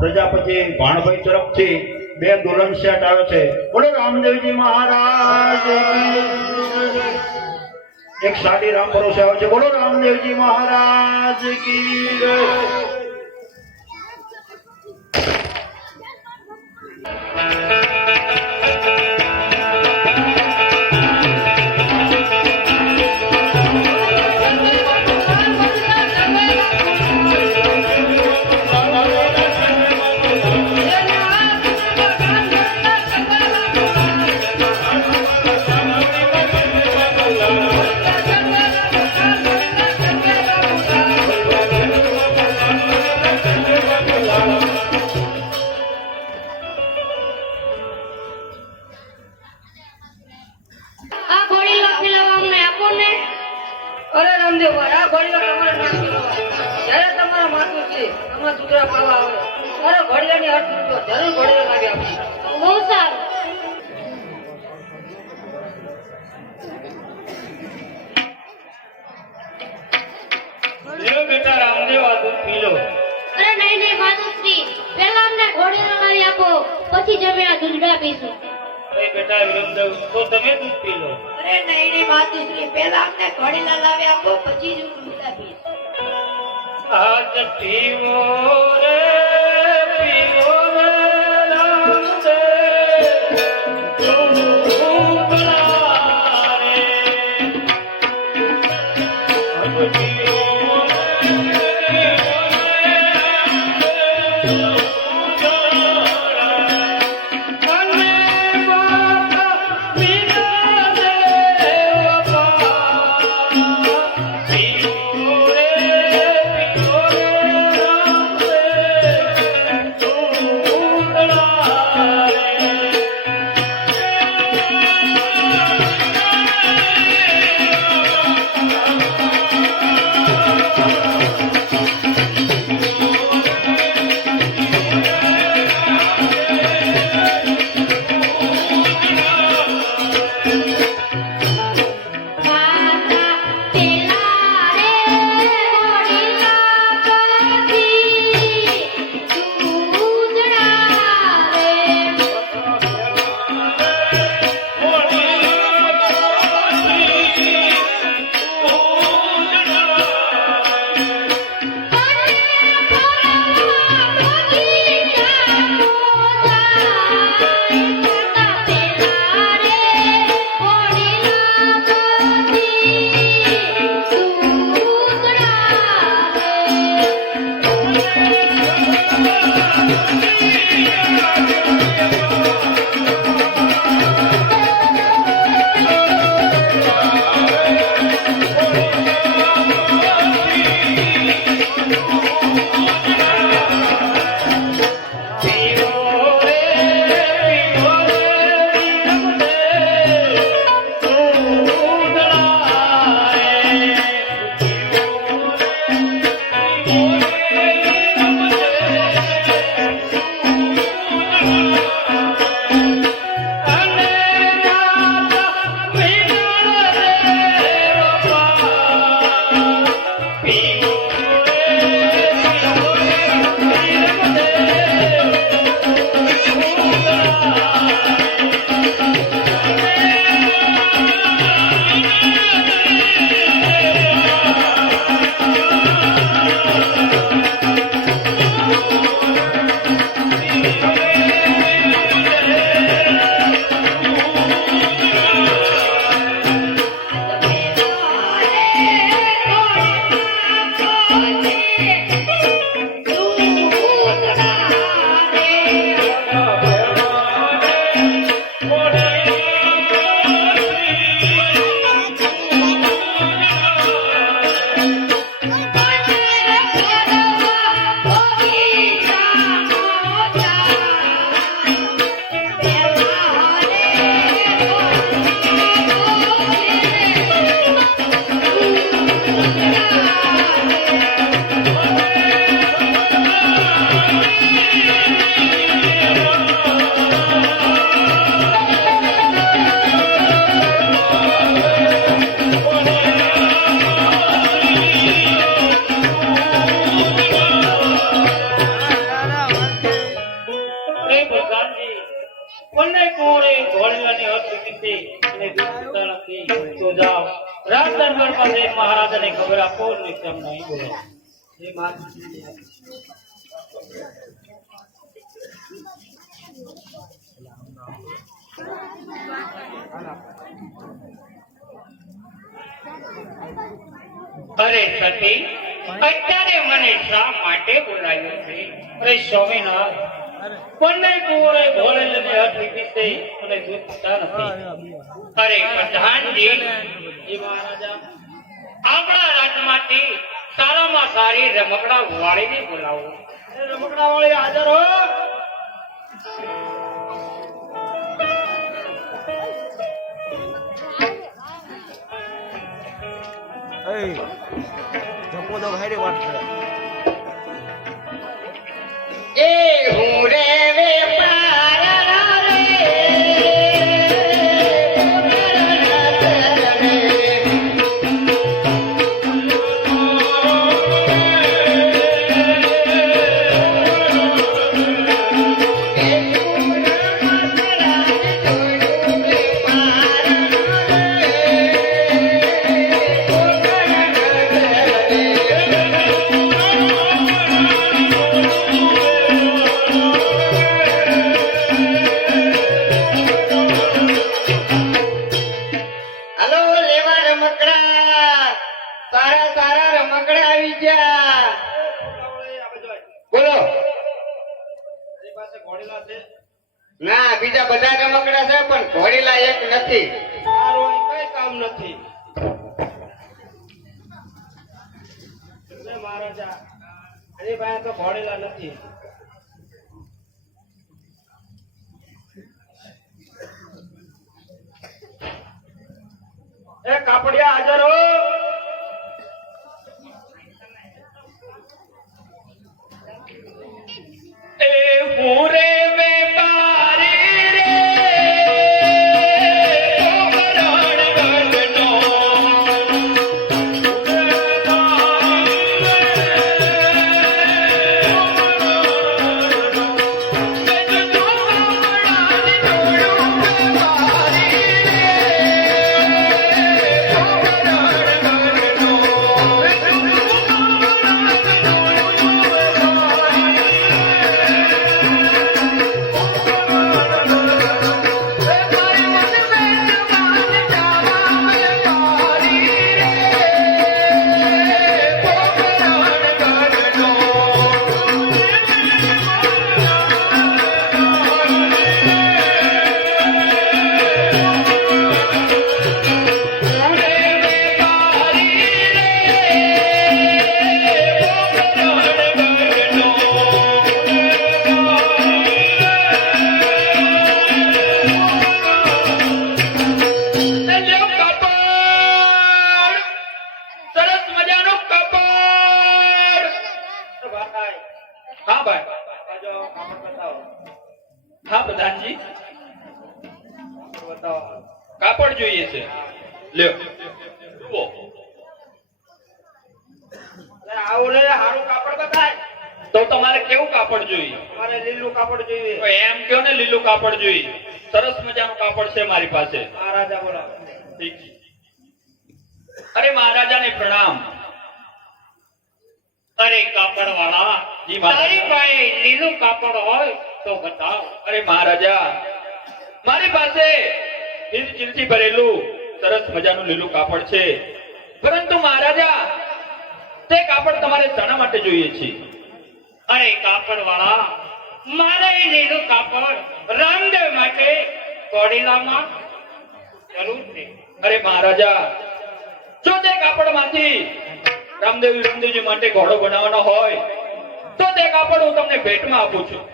પ્રજાપતિ ભાણભાઈ તરફથી 2 દુલ્હન સેટ આવે છે. બોલો રામદેવજી મહારાજ. એક સાડી રામ ભરોસે આવે છે. બોલો રામદેવજી મહારાજ કી. પછી જમ્યા દૂધડા પીશું. અરે બેટા વિરમદેવ તો તમે દૂધ પી લો. અરે નહીં માતુશ્રી, પહેલા અમને ઘોડીલા લાવી આપો પછી જ હું દૂધડા પીશ. આજ પીવો રે પીવો રે હાથ લીધી અને દૂધ પીતા નથી. તો જાઓ રાજ દરબાર પાસે મહારાજાને ખબર આપો ને તેમ નહીં બોલો. એ માતાજી અરે સતી, અત્યારે મને શા માટે બોલાવ્યો છે? અરે સ્વામિનાથ, બંને કુંવરે ભોળેલાને હાથ લીધી છે અને દૂધ પીતા નથી. અરે પ્રધાનજી, એ મહારાજા આપણા રાજમાંથી સારામાં સારી રમકડા વાળીને બોલાવો. એ રમકડા વાળી હાજર હો. એ હું રે વેપારના રે સારા સારા રમકડા આવી ગયા. બોલો. એ પાસે ઘોડીલા છે. ના, બીજા બધા રમકડા છે પણ ઘોડીલા એક નથી. મારું અહીં કઈ કામ નથી. એ મહારાજા એની પાસે તો ઘોડીલા નથી. એ કાપડિયા હાજર હો. એ હું રે વેપારી રે ગણનો હા ભાઈ. આજો કાપડ બતાવો. હા પ્રધાનજી, બતાવો. કાપડ જોઈએ છે. લ્યો જુઓ. લે આવું લે, હારું કાપડ બતાય. તો તમારે કેવું કાપડ જોઈએ? મારે લીલું કાપડ જોઈએ. તો એમ કયો ને લીલું કાપડ જોઈએ. સરસ મજાનું કાપડ છે મારી પાસે. મહારાજા બોલાવો. ઠીક છે. અરે મહારાજાને પ્રણામ. અરે કાપડ વાળા, જી તારી પાસે લીલું કાપડ હોય તો બતાવ. અરે મહારાજા, મારી પાસે ચીલથી ભરેલું સરસ મજાનું લીલું કાપડ છે, પરંતુ મહારાજા તે કાપડ તમારે શાના માટે જોઈએ છે? અરે કાપડ વાળા, મારે લીલું કાપડ રામદેવ માટે કોડીલામાં જરૂર છે. અરે મહારાજા, જો તે કાપડમાંથી રામદેવજી માટે ઘોડો બનાવવાનો હોય તો તે કાપડ હું તમને ભેટમાં આપું છું.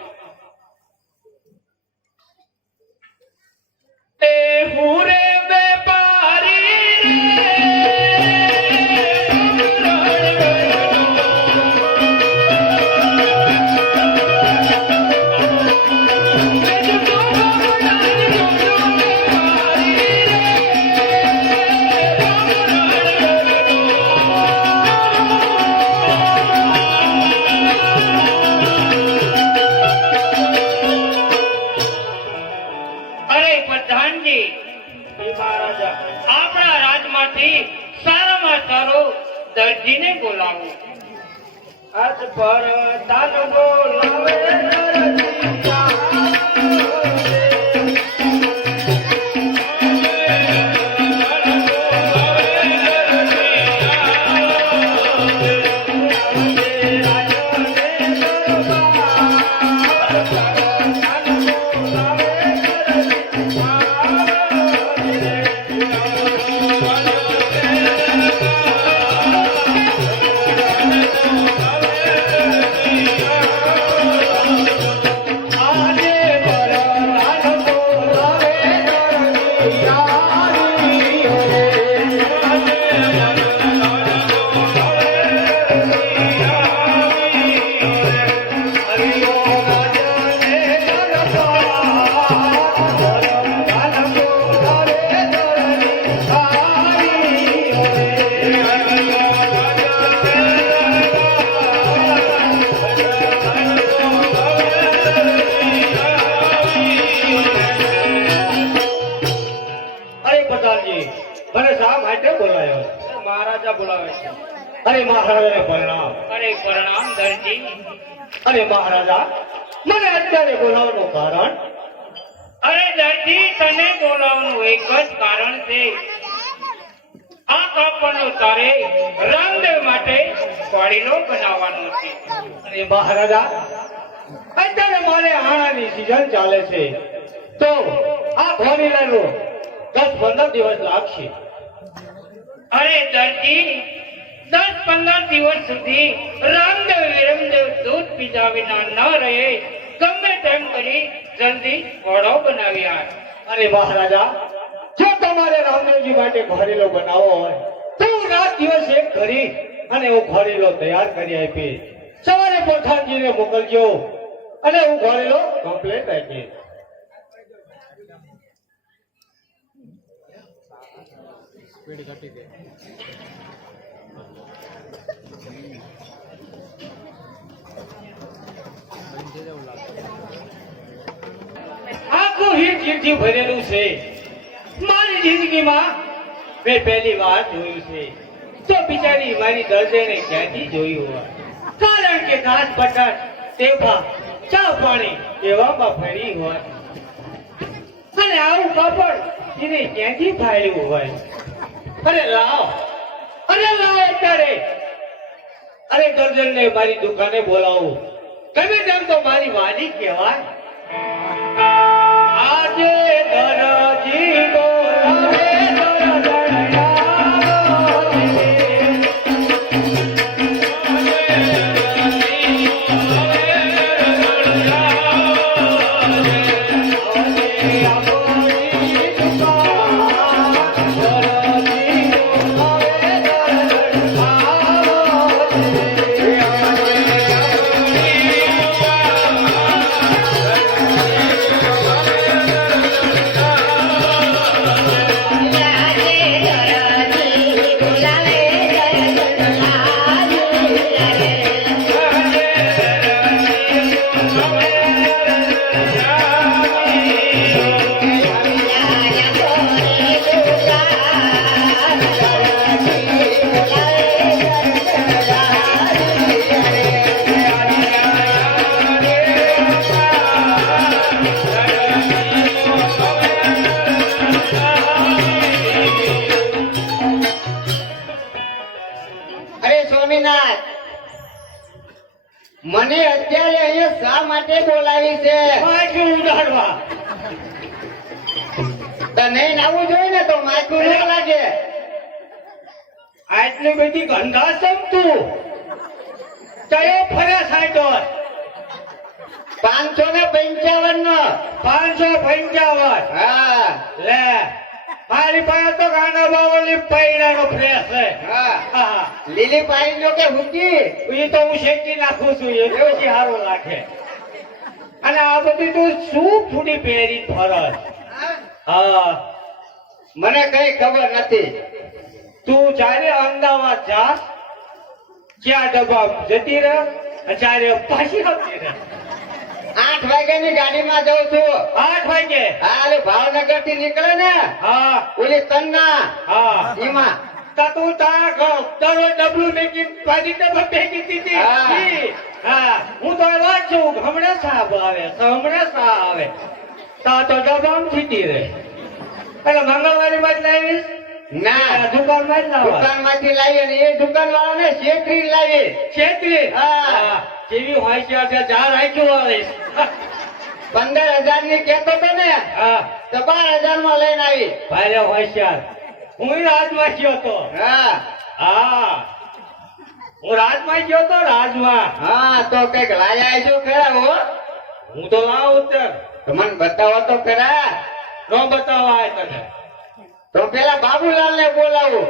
એ હું રે વેપારી અરે પ્રધાનજી, રાજમાંથી જી મહારાજા આપણા રાજમાંથી સારામાં સારો દરજીને બોલાવો. આજ પર તાન બોલાવે મને શા માટે બોલાયો? મહારાજા બોલાવે છે. અરે મહારાજાને પ્રણામ. અરે પ્રણામ દરજી. અરે મહારાજા, મને અત્યારે બોલાવવાનું કારણ? અરે દરજી, તને બોલાવવાનું એક જ કારણ છે. આ કાપડનો તારે રામદેવ માટે કોળીલો બનાવવાનો છે. અરે મહારાજા, અત્યારે મારે આણાની સીઝન ચાલે છે, તો આ ઘોડીલાનું 10-15 દિવસ લાગશે. અરે દરજી, 10-15 દિવસ સુધી રામદેવ વિરમદેવ દૂધ પીધા વિના ન રહે. ગમે તેમ કરી જલ્દી ઘોડો બનાવી આવ. અરે મહારાજા, જો તમારે રામદેવજી માટે ઘોડીલો બનાવવો હોય તો હું રાત દિવસ એક કરી અને હું ઘોડીલો તૈયાર કરી આપીશ. સવારે પઠાણજીને મોકલજો અને હું ઘોડીલો કમ્પ્લીટ આપીશ. આખું હીર ચીરથી ભરેલું છે. મારી જિંદગીમાં મેં પહેલી વાર જોયું છે, તો બિચારી મારી દર્દીને ક્યાંથી જોયું હોય? કારણ કે ઘાસ બટાટ તેવા ચા પાણી એવામાં ફરી હોય અને આવું કાપડ એને ક્યાંથી ફાડ્યું હોય? અરે લાવ અત્યારે અરે દર્જનને મારી દુકાને બોલાવું. ગમે તેમ તો મારી વાડી કહેવાય. આજે દરજી બોલાવે મને અત્યારે અહીંયા શા માટે બોલાવી છે? માથું ઉડાડવા. તને આવું જોઈએ ને તો માથું ન લાગે. આટલી બધી ગંધાસમ તું કયો ફરે સાઈડો? 555 નો. 555. હા લે, મારી પાસે તો ગાંડા બાવળની પૈડાનો ફ્રેશ છે. હા હા, લીલી પાણી નો કે હુકી? એ તો હું શેકી નાખું છું, એ પછી સારું લાગે. અને આ બધી તું શું ફૂડી પહેરી ફરસ? હા, મને કઈ ખબર નથી. તું ચારે અમદાવાદ જા, ક્યાં ડબ્બા જતી રહે, ચારે પાછી આવતી રહે. 8 8 વાગ્યાની ગાડીમાં જાઉં છું 8 વાગે હા ઓલી ભાવનગર થી નીકળે ને હા ઓલી તન્ના હા એમાં તા તું તારા દરરોજ ડબલું મેકી પાછી ડબલ ફેંકી દીધી હા. ઈ. હા હું તો વાત છું હમણાં સાહેબ આવે હમણાં સાહેબ આવે તા તો ડબામ થીતી રહે એટલે મંગળવારી માં જ લાવીશ ના દુકાન માં જ લાવવા દુકાન માંથી લાવી અને એ દુકાન વાળા ને શેઠી લાવી છેતરી હા. જેવી હોશિયાર છે ચાર રાખ્યું આવીશ 15,000 ની કેતો તો ને હા તો 12,000 માં લઈને આવી ભારે હોશિયાર હું રાજમાં ગયો તો હા હા હું રાજમાં ગયો તો રાજમાં હા તો કઈક લાયા છો ખરા હો હું તો લાવ ઉતર તો મને બતાવો તો ખરા ન બતાવાય તને તો પેલા બાબુલાલ ને બોલાવું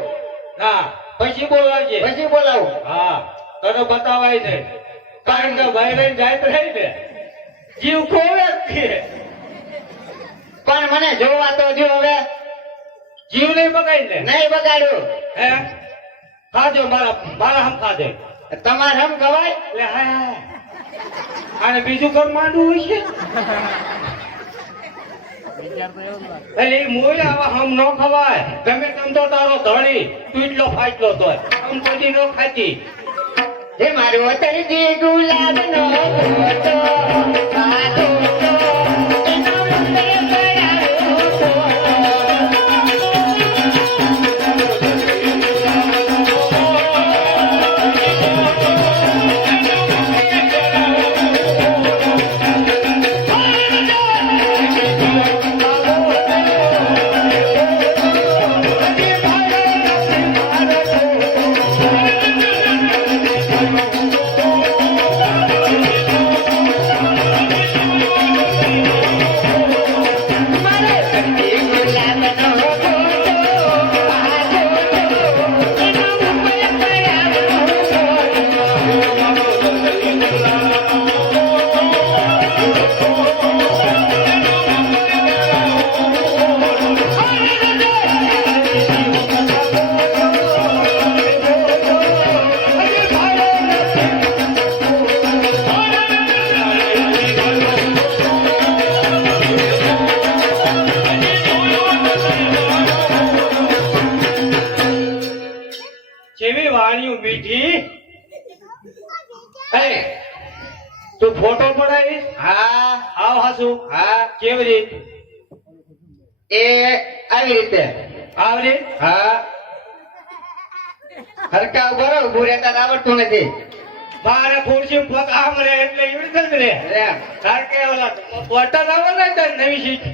ના પછી બોલાવજે પછી બોલાવું હા તને બતાવાય નહીં કારણ કે ભાઈ લઈને જાય રહી ને જીવ ખોવે જ છે પણ મને જોવા તો જો હવે જીવ નહીં બગાડી ને નહીં બગાડ્યું હે ખાજો મારા હમ ખાજે તમારે હમ ખવાય એટલે હા અને બીજું કર માંડવું હોય છે એટલે ઈ મોય આવા હમ નો ખવાય ગમે તેમ તો તારો ધણી તું એટલો ફાટલો તોય હમ કોઈ નો ખાતી હે મારો તરજી ગુલાબ નો ફોટો કાઢો તો એનો રંગ કયારો તો મારો તરજી ગુલાબ નો ફોટો કાઢો તો એનો રંગ જેવી વાણીઓ મીઠી અરે તું ફોટો પડાવીશ હા આવ હાસુ હા કેવી રીત એ આવી રીતે આવરી હા હરકા ઉભો રહો ઉભું રહેતા આવડતું નથી મારે ખુરશી પગ આમ રે એટલે એવી રીતે જ રે રે કારણ કે ઓલા બટન આવે ને તો નવી સીટ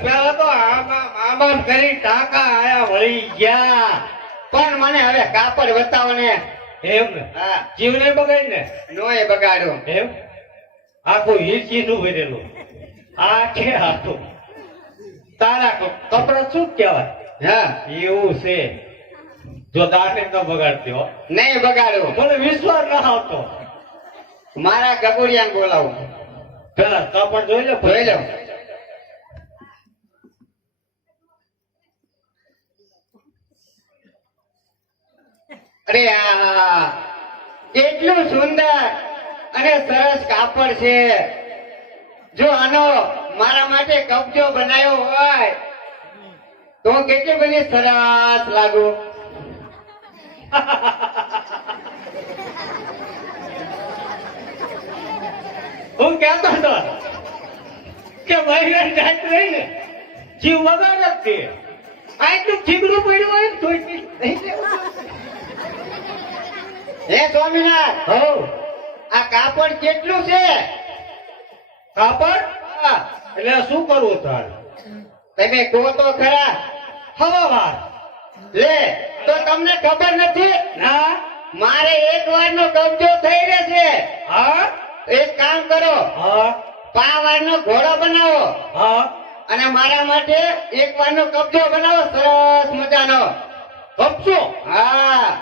પેલા તો આમ કરી ટાંકા આયા વળી ગયા પણ મને હવે કાપડ બતાવો ને એમ ને હા જીવ ને બગાડ ને નોય બગાડ્યો એમ આખું હિરચી નું ભરેલું આ કે આખું તારા કપડા શું કહેવાય હા એવું છે જો દાને ન બગાડતી હો નહીં બગાડ્યો મને વિશ્વાસ ન આવતો મારા ગબુડિયાને બોલાવું પેલા કપડ જોઈ લે જોઈ લો અરે આ કેટલું સુંદર અને સરસ કાપડ છે જો આનો મારા માટે કબજો બનાવ્યો હોય તો હું કેટલી બધી સરસ લાગુ હું કહેતો હતો કે ભાઈ જાત રહી ને જીવ વગાડ જ છે આટલું ઠીકરું પડ્યું હોય ને તોય નહીં લેવું. હે સ્વામિનાથ હો આ કાપડ કેટલું છે કાપડ હા, એટલે શું કરવું તારે તમે કહો તો ખરા હવાવાર લે તો તમને ખબર નથી ના મારે એક વારનો કબજો થઈ રહ્યો છે હા એક કામ કરો હા 5 વારનો ઘોડો બનાવો હા અને મારા માટે એક વારનો કબજો બનાવો સરસ મજાનો કપચો હા